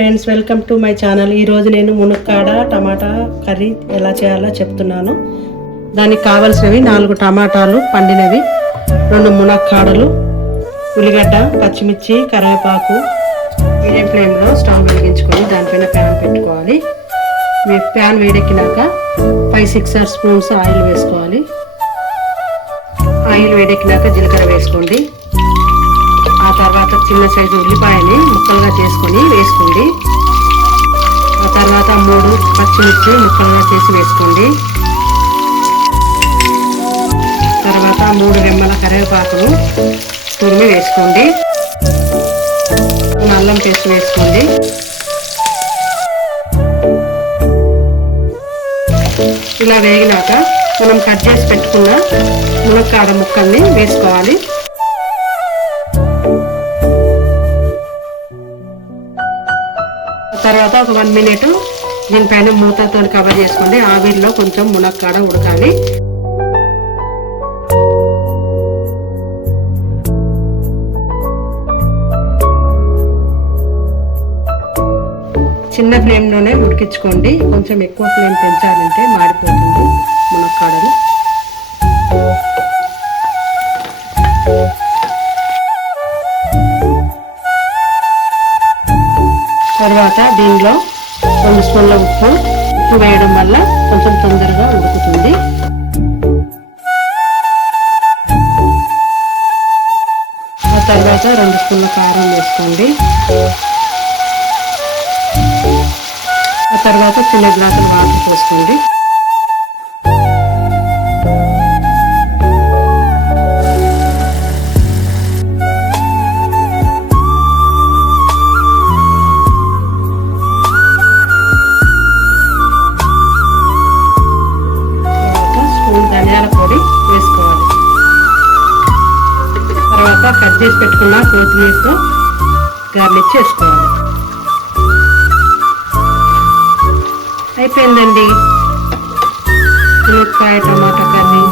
Friends, welcome to my channel. ఈరోజు నేను మునక్కాడ టమాటా curry ఎలా చేయాలో చెప్తున్నాను. దానికి కావలసినవి 4 టమాటాలు పండినవి, 2 మునక్కాడలు, ఉల్లిగడ్డ, పచ్చిమిర్చి, కరివేపాకు. మీడియం ఫ్లేమ్లో స్టవ్ వెలిగించుకొని దానిపైన ప్యాన్ పెట్టుకోవాలి. ప్యాన్ వేడెక్కినాక 5-6 స్పూన్స్ ఆయిల్ వేసుకోవాలి. ఆయిల్ వేడెక్కినాక జీలకర్ర వేసుకోండి. ఆ తర్వాత చిన్న సైజు ఉల్లిపాయని ముక్కలుగా చేసుకొని వేసుకోండి. ఆ తర్వాత 3 పచ్చిమిర్చి ముక్కలుగా చేసి వేసుకోండి. తర్వాత 3 రెమ్మల కరివేపాకును తురిమి వేసుకోండి. అల్లం పేస్ట్ వేసుకోండి. ఇలా వేగినాక మనం కట్ చేసి పెట్టుకున్న మునక్కాడ ముక్కల్ని వేసుకోవాలి. తర్వాత ఒక 1 మినిట్ దీనిపైన మూతతో కవర్ చేసుకోండి. ఆవిరిలో కొంచెం మునక్కాడ ఉడకాలి. చిన్న ఫ్లేమ్లోనే ఉడికించుకోండి. కొంచెం ఎక్కువ ఫ్లేమ్ పెంచాలంటే మాడిపోతుంది మునక్కాడలు. తర్వాత దీనిలో 2 స్పూన్ల ఉప్పు వేయడం వల్ల కొంచెం తొందరగా ఉడుకుతుంది. ఆ తర్వాత 2 స్పూన్ల కారం వేసుకోండి. ఆ తర్వాత చిన్న గ్లాసు వాటర్ పోసుకోండి. ధనియాల పొడి వేసుకోవాలి. తర్వాత కట్ చేసి పెట్టుకున్న కొత్తిమీరతో గార్నిష్ చేసుకోవాలి. అయిపోయిందండి మునక్కాయ టమాటా కర్రీ.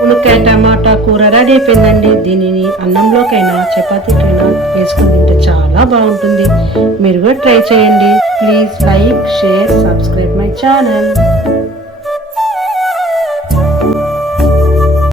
మునక్కాయ టమాటా కూర రెడీ అయిపోయిందండి. దీనిని అన్నంలోకైనా చపాతీకైనా వేసుకుని తింటే చాలా బాగుంటుంది. మీరు కూడా ట్రై చేయండి. Please like, share, subscribe my channel.